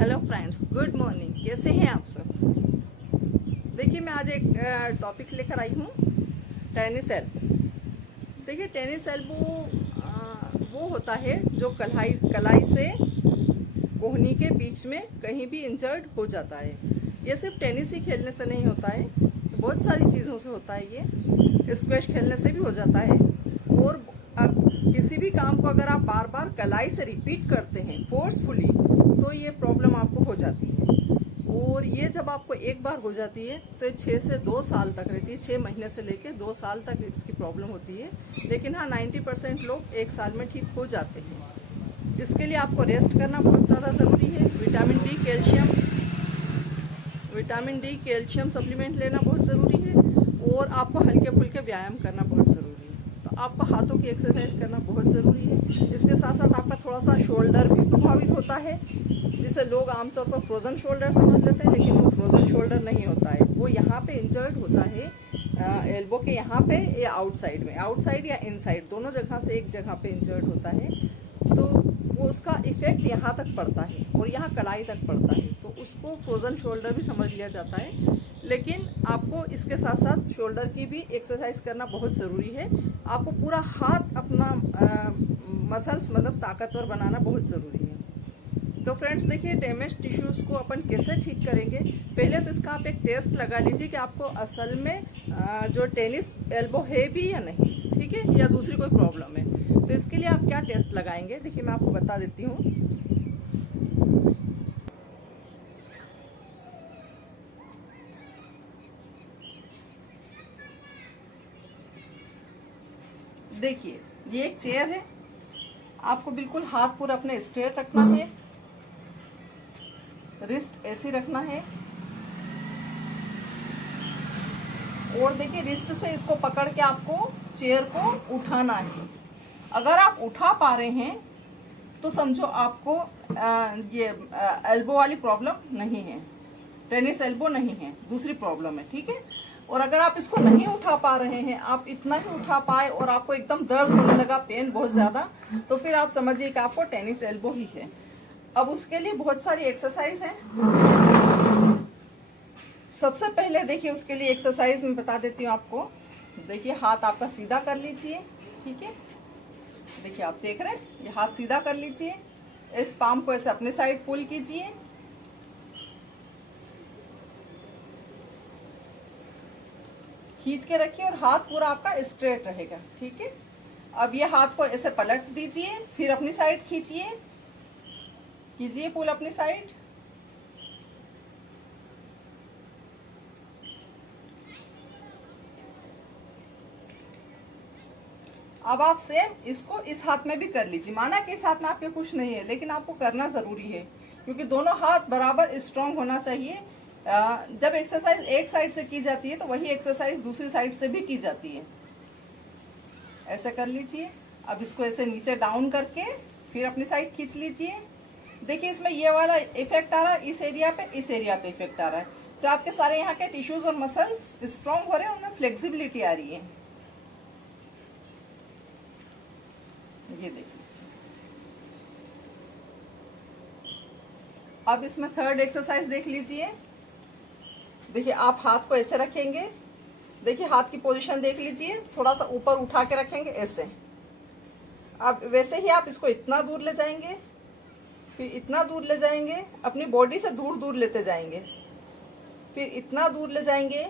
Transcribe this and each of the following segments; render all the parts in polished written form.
Hello friends, good morning. कैसे हैं आप सब? देखिए, मैं आज एक टॉपिक लेकर आई हूँ, टेनिस एल्बो। देखिए, टेनिस एल्बो वो होता है जो कलाई से कोहनी के बीच में कहीं भी इंजर्ड हो जाता है। ये सिर्फ टेनिस ही खेलने से नहीं होता है, बहुत सारी चीज़ों से होता है। ये स्क्वैश खेलने से भी हो जाता है। और किसी भी काम को अगर आप बार बार कलाई से रिपीट करते हैं फोर्सफुली, तो ये प्रॉब्लम आपको हो जाती है। और ये जब आपको एक बार हो जाती है तो 6 से 2 साल तक रहती है। 6 महीने से लेकर 2 साल तक इसकी प्रॉब्लम होती है। लेकिन हाँ, 90% लोग 1 साल में ठीक हो जाते हैं। इसके लिए आपको रेस्ट करना बहुत ज़्यादा ज़रूरी है। विटामिन डी कैल्शियम सप्लीमेंट लेना बहुत ज़रूरी है। और आपको हल्के फुल्के व्यायाम करना बहुत ज़रूरी है। तो आपको हाथों की एक्सरसाइज करना बहुत ज़रूरी है। इसके साथ साथ आपका थोड़ा सा शोल्डर भी प्रभावित होता है, जिसे लोग आमतौर पर फ्रोजन शोल्डर समझ लेते हैं, लेकिन वो फ्रोजन शोल्डर नहीं होता है। वो यहाँ पे इंजर्ड होता है, एल्बो के यहाँ पे या आउटसाइड में, आउटसाइड या इनसाइड, दोनों जगह से एक जगह पे इंजर्ड होता है। तो वो उसका इफेक्ट यहाँ तक पड़ता है और यहाँ कलाई तक पड़ता है, तो उसको फ्रोजन शोल्डर भी समझ लिया जाता है। लेकिन आपको इसके साथ साथ शोल्डर की भी एक्सरसाइज करना बहुत ज़रूरी है। आपको पूरा हाथ अपना मसल्स मतलब ताकतवर बनाना बहुत ज़रूरी है। तो फ्रेंड्स, देखिए, डैमेज टिश्यूज़ को अपन कैसे ठीक करेंगे। पहले तो इसका आप एक टेस्ट लगा लीजिए कि आपको असल में जो टेनिस एल्बो है भी या नहीं, ठीक है, या दूसरी कोई प्रॉब्लम है। तो इसके लिए आप क्या टेस्ट लगाएंगे, देखिए मैं आपको बता देती हूँ। देखिए, ये एक चेयर है। आपको बिल्कुल हाथ पूरा अपने स्ट्रेट रखना है, रिस्ट ऐसे रखना है। और देखिए, रिस्ट से इसको पकड़ के आपको चेयर को उठाना है। अगर आप उठा पा रहे हैं तो समझो आपको ये एल्बो वाली प्रॉब्लम नहीं है, टेनिस एल्बो नहीं है, दूसरी प्रॉब्लम है, ठीक है। और अगर आप इसको नहीं उठा पा रहे हैं, आप इतना ही उठा पाए और आपको एकदम दर्द होने लगा, पेन बहुत ज्यादा, तो फिर आप समझिए कि आपको टेनिस एल्बो ही है। अब उसके लिए बहुत सारी एक्सरसाइज है। सबसे पहले देखिए, उसके लिए एक्सरसाइज मैं बता देती हूँ आपको। देखिए, हाथ आपका सीधा कर लीजिए, ठीक है। देखिए, आप देख रहे हैं, ये हाथ सीधा कर लीजिए। इस पाम को ऐसे अपने साइड पुल कीजिए, खींच के रखिए और हाथ पूरा आपका स्ट्रेट रहेगा, ठीक है। अब ये हाथ को ऐसे पलट दीजिए, फिर अपनी साइड खींचिए, कीजिए पुल अपनी साइड। अब आप सेम इसको इस हाथ में भी कर लीजिए। माना कि इस हाथ में आपके कुछ नहीं है, लेकिन आपको करना जरूरी है, क्योंकि दोनों हाथ बराबर स्ट्रांग होना चाहिए। जब एक्सरसाइज एक साइड से की जाती है तो वही एक्सरसाइज दूसरी साइड से भी की जाती है। ऐसे कर लीजिए। अब इसको ऐसे नीचे डाउन करके फिर अपनी साइड खींच लीजिए। देखिए, इसमें ये वाला इफेक्ट आ रहा है, इस एरिया पे इफेक्ट आ रहा है। तो आपके सारे यहाँ के टिश्यूज और मसल्स स्ट्रांग हो रहे हैं, उनमें फ्लेक्सिबिलिटी आ रही है। ये देख लीजिए। अब इसमें थर्ड एक्सरसाइज देख लीजिए। देखिए, आप हाथ को ऐसे रखेंगे। देखिए, हाथ की पोजीशन देख लीजिए, थोड़ा सा ऊपर उठा के रखेंगे ऐसे। अब वैसे ही आप इसको इतना दूर ले जाएंगे, फिर इतना दूर ले जाएंगे, अपनी बॉडी से दूर दूर लेते जाएंगे, फिर इतना दूर ले जाएंगे।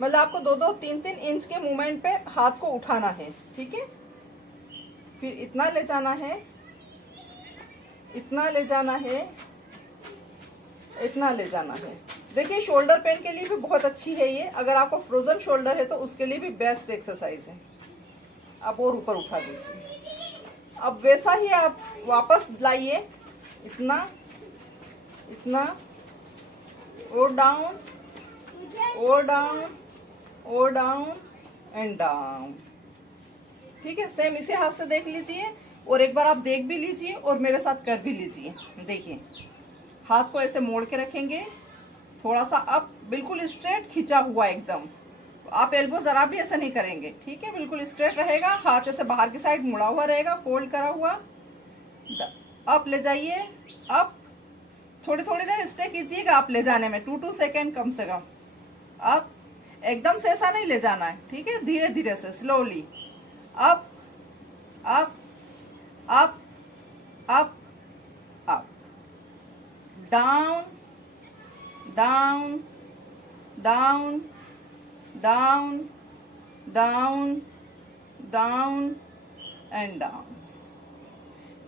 मतलब आपको 2-2, 3-3 इंच के मूवमेंट पे हाथ को उठाना है, ठीक है। फिर इतना ले जाना है, इतना ले जाना है, इतना ले जाना है। देखिए, शोल्डर पेन के लिए भी बहुत अच्छी है ये। अगर आपको फ्रोजन शोल्डर है तो उसके लिए भी बेस्ट एक्सरसाइज है। अब और ऊपर उठा दीजिए। अब वैसा ही आप वापस लाइए, इतना, इतना, और डाउन, और डाउन, और डाउन एंड डाउन, ठीक है। सेम इसी हाथ से देख लीजिए, और एक बार आप देख भी लीजिए और मेरे साथ कर भी लीजिए। देखिए, हाथ को ऐसे मोड़ के रखेंगे, थोड़ा सा अप, बिल्कुल स्ट्रेट खींचा हुआ एकदम। आप एल्बो जरा भी ऐसा नहीं करेंगे, ठीक है, बिल्कुल स्ट्रेट रहेगा। हाथ ऐसे बाहर की साइड मुड़ा हुआ रहेगा, फोल्ड करा हुआ। अप ले जाइए, अप, थोड़ी थोड़ी देर स्टे कीजिएगा आप ले जाने में, 2 सेकेंड कम से कम। अब एकदम से ऐसा नहीं ले जाना है, ठीक है, धीरे धीरे से slowly. Up up up up up, down down down down down down and down.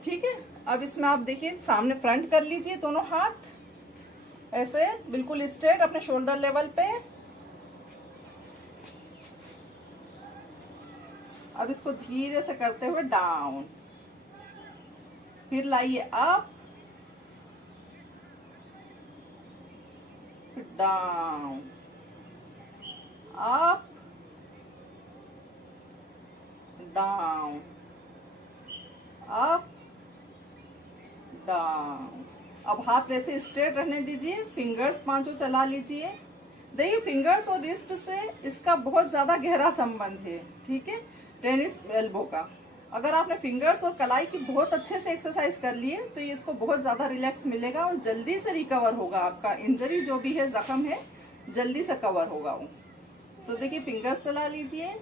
ठीक है, अब इसमें आप देखिए सामने फ्रंट कर लीजिए दोनों हाथ ऐसे बिल्कुल स्ट्रेट अपने शोल्डर लेवल पे। अब इसको धीरे से करते हुए डाउन, फिर लाइए up, down, up, down, up, down. अब हाथ वैसे स्ट्रेट रहने दीजिए, फिंगर्स पांचों चला लीजिए। देखिए फिंगर्स और रिस्ट से इसका बहुत ज्यादा गहरा संबंध है, ठीक है, टेनिस एल्बो का। अगर आपने फिंगर्स और कलाई की बहुत अच्छे से एक्सरसाइज कर लिए तो ये इसको बहुत ज्यादा रिलैक्स मिलेगा और जल्दी से रिकवर होगा। आपका इंजरी जो भी है, जख्म है, जल्दी से कवर होगा वो। तो देखिए फिंगर्स चला लीजिए,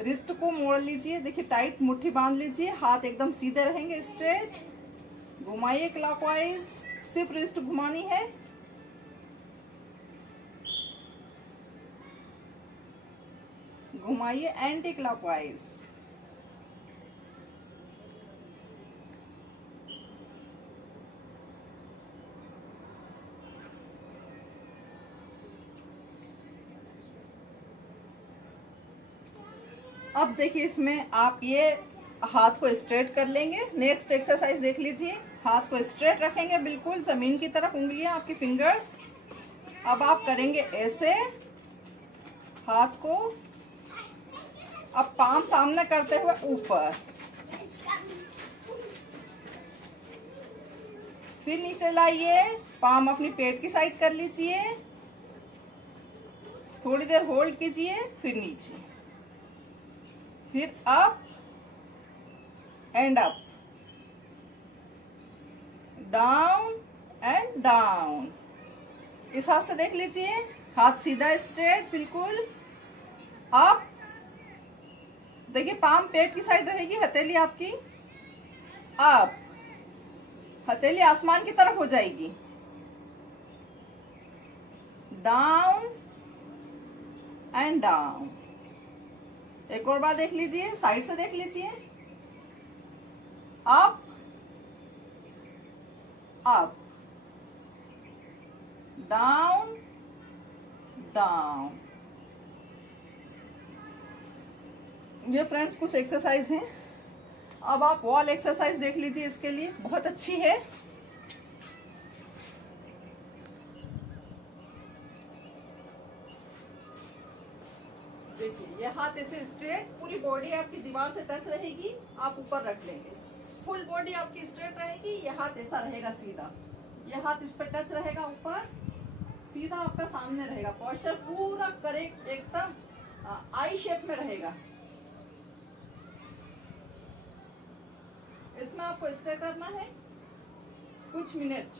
रिस्ट को मोड़ लीजिए, देखिए टाइट मुट्ठी बांध लीजिए, हाथ एकदम सीधे रहेंगे स्ट्रेट। घुमाइए क्लॉकवाइज, सिर्फ रिस्ट घुमानी है। घुमाइए एंटी क्लॉकवाइज। अब देखिए इसमें आप ये हाथ को स्ट्रेट कर लेंगे। नेक्स्ट एक्सरसाइज देख लीजिए, हाथ को स्ट्रेट रखेंगे बिल्कुल जमीन की तरफ, उंगलियां आपकी फिंगर्स। अब आप करेंगे ऐसे हाथ को, अब पाम सामने करते हुए ऊपर, फिर नीचे लाइए, पाम अपनी पेट की साइड कर लीजिए, थोड़ी देर होल्ड कीजिए, फिर नीचे, फिर up and up, down and down. इस हाथ से देख लीजिए, हाथ सीधा स्ट्रेट बिल्कुल, अप, देखिए पाम पेट की साइड रहेगी, हथेली आपकी अप, हथेली आसमान की तरफ हो जाएगी, डाउन एंड डाउन। एक और बार देख लीजिए, साइड से देख लीजिए, अप अप, डाउन डाउन। ये फ्रेंड्स कुछ एक्सरसाइज हैं। अब आप वॉल एक्सरसाइज देख लीजिए, इसके लिए बहुत अच्छी है। देखिए ये हाथ ऐसे स्ट्रेट, पूरी बॉडी आपकी दीवार से टच रहेगी, आप ऊपर रख लेंगे, फुल बॉडी आपकी स्ट्रेट रहेगी। ये हाथ ऐसा रहेगा सीधा, ये हाथ इस पर टच रहेगा ऊपर, सीधा आपका सामने रहेगा। पोस्चर पूरा करेक्ट एकदम आई शेप में रहेगा। इसमें आपको स्टे करना है कुछ मिनट,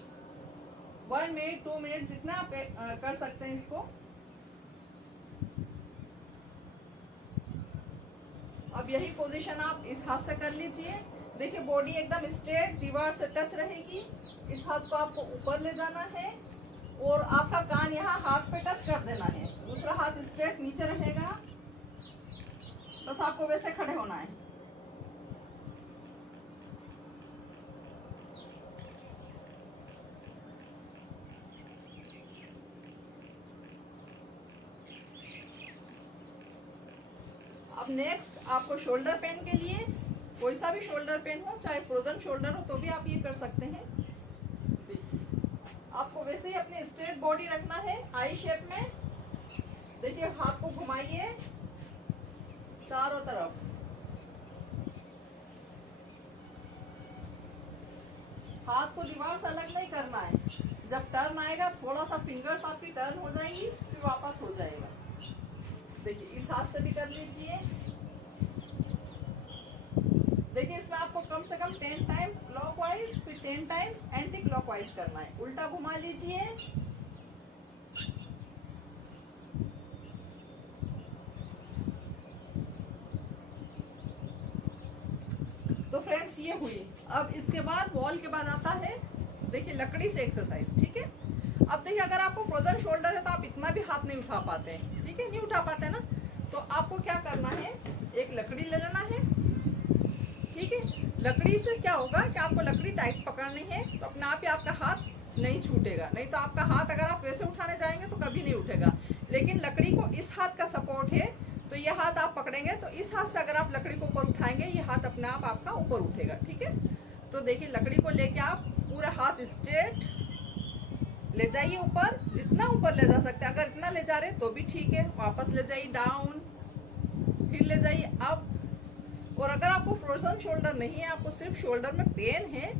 1 मिनट 2 मिनट जितना आप कर सकते हैं इसको। अब यही पोजीशन आप इस हाथ से कर लीजिए। देखिए बॉडी एकदम स्ट्रेट दीवार से टच रहेगी। इस हाथ को आपको ऊपर ले जाना है और आपका कान यहाँ हाथ पे टच कर देना है। दूसरा हाथ स्ट्रेट नीचे रहेगा, बस आपको वैसे खड़े होना है। अब नेक्स्ट आपको शोल्डर पेन के लिए, कोई सा भी शोल्डर पेन हो, चाहे फ्रोजन शोल्डर हो तो भी आप ये कर सकते हैं। आपको वैसे ही अपनी स्ट्रेट बॉडी रखना है आई शेप में। देखिए हाथ को घुमाइए चारों तरफ, हाथ को दीवार से अलग नहीं करना है। जब टर्न आएगा थोड़ा सा फिंगर्स आपकी टर्न हो जाएगी, फिर वापस हो जाएगा। देखिए इस हाथ से भी कर लीजिए, देखिए इसमें आपको कम से कम 10 टाइम्स क्लॉकवाइज फिर 10 टाइम्स एंटी क्लॉकवाइज करना है। उल्टा घुमा लीजिए, तो फ्रेंड्स ये हुई। अब इसके बाद वॉल के बाद आता है देखिए लकड़ी से एक्सरसाइज, ठीक है। अब देखिए अगर आपको फ्रोजन शोल्डर है तो आप इतना भी हाथ नहीं उठा पाते हैं, ठीक है, नहीं उठा पाते ना, तो आपको क्या करना है, एक लकड़ी ले लेना है, ठीक है। लकड़ी से क्या होगा कि आपको लकड़ी टाइट पकड़नी है तो अपने आप ही आपका हाथ नहीं छूटेगा, नहीं तो आपका हाथ अगर आप वैसे उठाने जाएंगे तो कभी नहीं उठेगा। लेकिन लकड़ी को इस हाथ का सपोर्ट है तो ये हाथ आप पकड़ेंगे तो इस हाथ से अगर आप लकड़ी को ऊपर उठाएंगे ये हाथ अपने आप आपका ऊपर उठेगा, ठीक है। तो देखिए लकड़ी को लेके आप पूरा हाथ स्ट्रेट ले जाइए ऊपर, जितना ऊपर ले जा सकते हैं। अगर इतना ले जा रहे तो भी ठीक है, वापस ले जाइए डाउन, फिर ले जाइए अप। और अगर आपको फ्रोजन शोल्डर नहीं है, आपको सिर्फ शोल्डर में पेन है,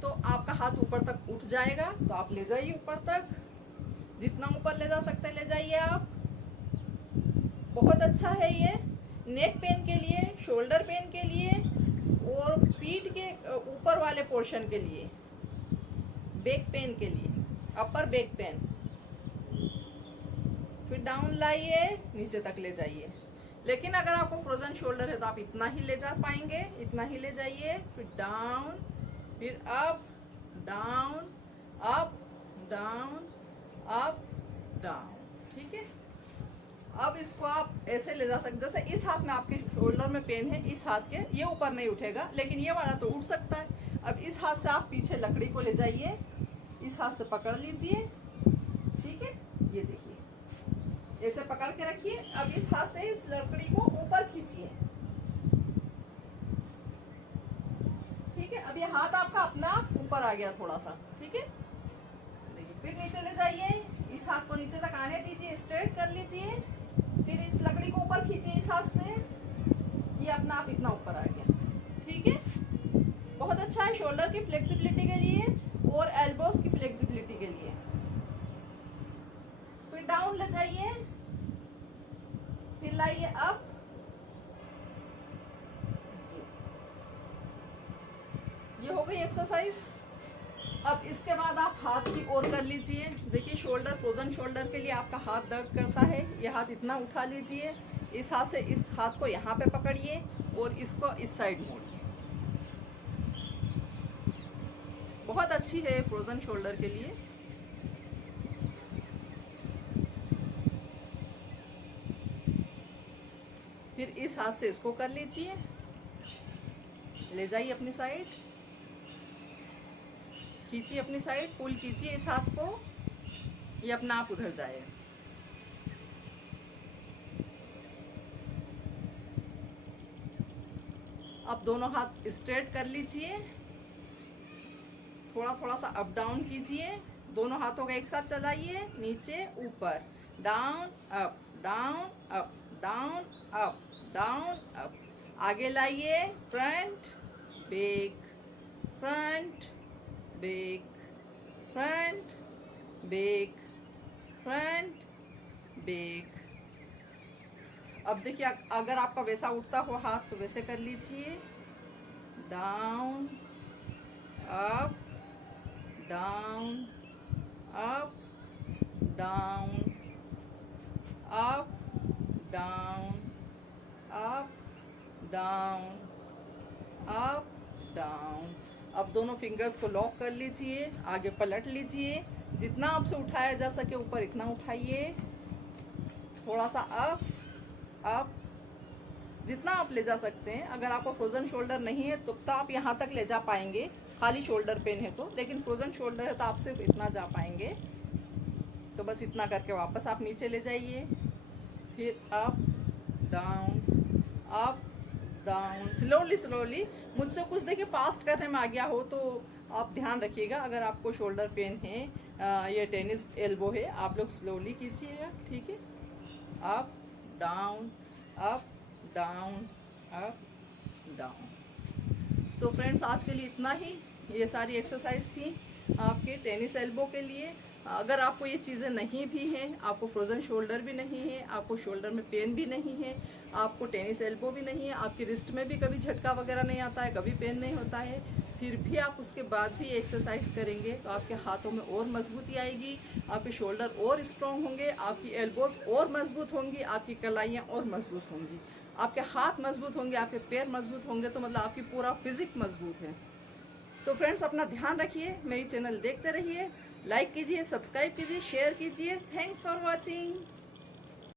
तो आपका हाथ ऊपर तक उठ जाएगा, तो आप ले जाइए ऊपर तक, जितना ऊपर ले जा सकते हैं ले जाइए आप। बहुत अच्छा है ये नेक पेन के लिए, शोल्डर पेन के लिए और पीठ के ऊपर वाले पोर्शन के लिए, बैक पेन के लिए, अपर बैक पेन। फिर डाउन लाइए, नीचे तक ले जाइए। लेकिन अगर आपको फ्रोजन शोल्डर है तो आप इतना ही ले जा पाएंगे, इतना ही ले जाइए, फिर डाउन, फिर up down, up down, up down, ठीक है। अब इसको आप ऐसे ले जा सकते, जैसे इस हाथ में आपके शोल्डर में पेन है, इस हाथ के ये ऊपर नहीं उठेगा, लेकिन ये वाला तो उठ सकता है। अब इस हाथ से आप पीछे लकड़ी को ले जाइए, इस हाथ से पकड़ लीजिए, ठीक है, ये देखिए ऐसे पकड़ के रखिए। अब इस हाथ से इस लकड़ी को ऊपर खींचिए, ठीक है। अब ये हाथ आपका अपना ऊपर आ गया थोड़ा सा, ठीक है। देखिए फिर नीचे ले जाइए, इस हाथ को नीचे तक आने दीजिए, स्ट्रेट कर लीजिए, फिर इस लकड़ी को ऊपर खींचिए इस हाथ से, ये अपना आप इतना ऊपर आ गया, ठीक है। बहुत अच्छा है शोल्डर की फ्लेक्सिबिलिटी के लिए और एल्बोस की फ्लेक्सिबिलिटी के लिए। फिर डाउन ले जाइए, फिर लाइए अप, ये हो गई एक्सरसाइज। अब इसके बाद आप हाथ की ओर कर लीजिए। देखिए शोल्डर, फ्रोजन शोल्डर के लिए आपका हाथ दर्द करता है, ये हाथ इतना उठा लीजिए, इस हाथ से इस हाथ को यहाँ पे पकड़िए और इसको इस साइड मोड़िए। बहुत अच्छी है फ्रोजन शोल्डर के लिए। फिर इस हाथ से इसको कर लीजिए, ले जाइए अपनी साइड, खींचिए अपनी साइड, पुल कीजिए इस हाथ को, ये अपना आप उधर जाए। अब दोनों हाथ स्ट्रेट कर लीजिए, थोड़ा थोड़ा सा अप डाउन कीजिए, दोनों हाथों का एक साथ चलाइए, नीचे ऊपर, down up, down up, down up, down up. आगे लाइए, front back, front back, front back, front back. अब देखिए अगर आपका वैसा उठता हो हाथ तो वैसे कर लीजिए, down up, down up, down up, down up, down up, down. अब दोनों फिंगर्स को लॉक कर लीजिए, आगे पलट लीजिए, जितना आपसे उठाया जा सके ऊपर इतना उठाइए, थोड़ा सा अप अप, जितना आप ले जा सकते हैं। अगर आपको फ्रोजन शोल्डर नहीं है तो आप यहाँ तक ले जा पाएंगे, खाली शोल्डर पेन है तो, लेकिन फ्रोजन शोल्डर है तो आप सिर्फ इतना जा पाएंगे। तो बस इतना करके वापस आप नीचे ले जाइए, फिर up down, up down, slowly slowly. मुझसे कुछ देखिए फास्ट करने में आ गया हो तो आप ध्यान रखिएगा। अगर आपको शोल्डर पेन है, ये टेनिस एल्बो है, आप लोग स्लोली कीजिएगा, ठीक है। Up down, up down, up down. तो फ्रेंड्स आज के लिए इतना ही, ये सारी एक्सरसाइज थी आपके टेनिस एल्बो के लिए। अगर आपको ये चीज़ें नहीं भी हैं, आपको फ्रोजन शोल्डर भी नहीं है, आपको शोल्डर में पेन भी नहीं है, आपको टेनिस एल्बो भी नहीं है, आपकी रिस्ट में भी कभी झटका वगैरह नहीं आता है, कभी पेन नहीं होता है, फिर भी आप उसके बाद भी एक्सरसाइज करेंगे तो आपके हाथों में और मजबूती आएगी, आपके शोल्डर और स्ट्रांग होंगे, आपकी एल्बोज और मजबूत होंगी, आपकी कलाइयाँ और मजबूत होंगी, आपके हाथ मजबूत होंगे, आपके पैर मजबूत होंगे, तो मतलब आपकी पूरा फिजिक मजबूत है। तो फ्रेंड्स अपना ध्यान रखिए, मेरी चैनल देखते रहिए, लाइक कीजिए, सब्सक्राइब कीजिए, शेयर कीजिए। Thanks for watching.